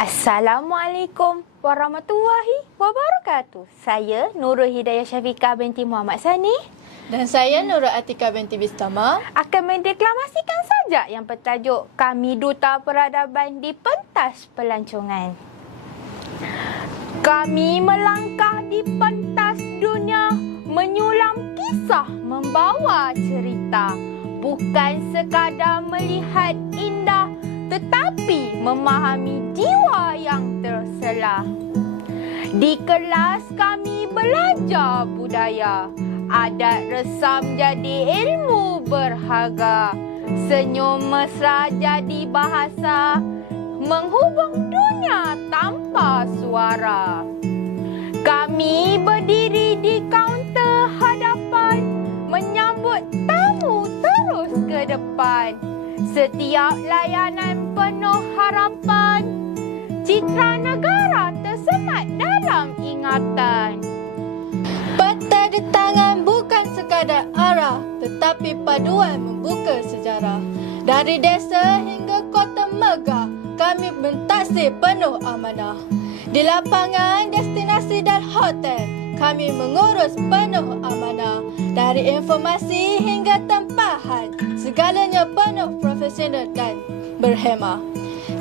Assalamualaikum warahmatullahi wabarakatuh. Saya Nurul Hidayah Syafiqah binti Muhammad Sani. Dan saya Nurul Atika binti Bistama Akan mendeklamasikan sajak yang bertajuk Kami Duta Peradaban di Pentas Pelancongan. Kami melangkah di pentas dunia, menyulam kisah, membawa cerita. Bukan sekadar melihat indah, tetapi memahami jiwa yang terselah. Di kelas kami belajar budaya, adat resam jadi ilmu berharga. Senyum mesra jadi bahasa, menghubung dunia tanpa suara. Kami berdiri di kaunter hadapan, menyambut tamu terus ke depan. Setiap layanan penuh harapan, citra negara tersemat dalam ingatan. Peta di tangan bukan sekadar arah, tetapi paduan membuka sejarah. Dari desa hingga kota megah, kami mentaksir penuh amanah. Di lapangan, destinasi dan hotel, kami mengurus penuh amanah. Dari informasi hingga tempahan, segalanya penuh profesional dan berhemah.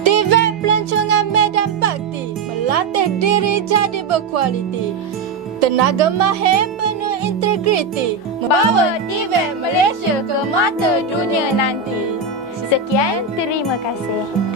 TVET pelancongan medan bakti, melatih diri jadi berkualiti. Tenaga mahir penuh integriti, membawa TVET Malaysia ke mata dunia nanti. Sekian, terima kasih.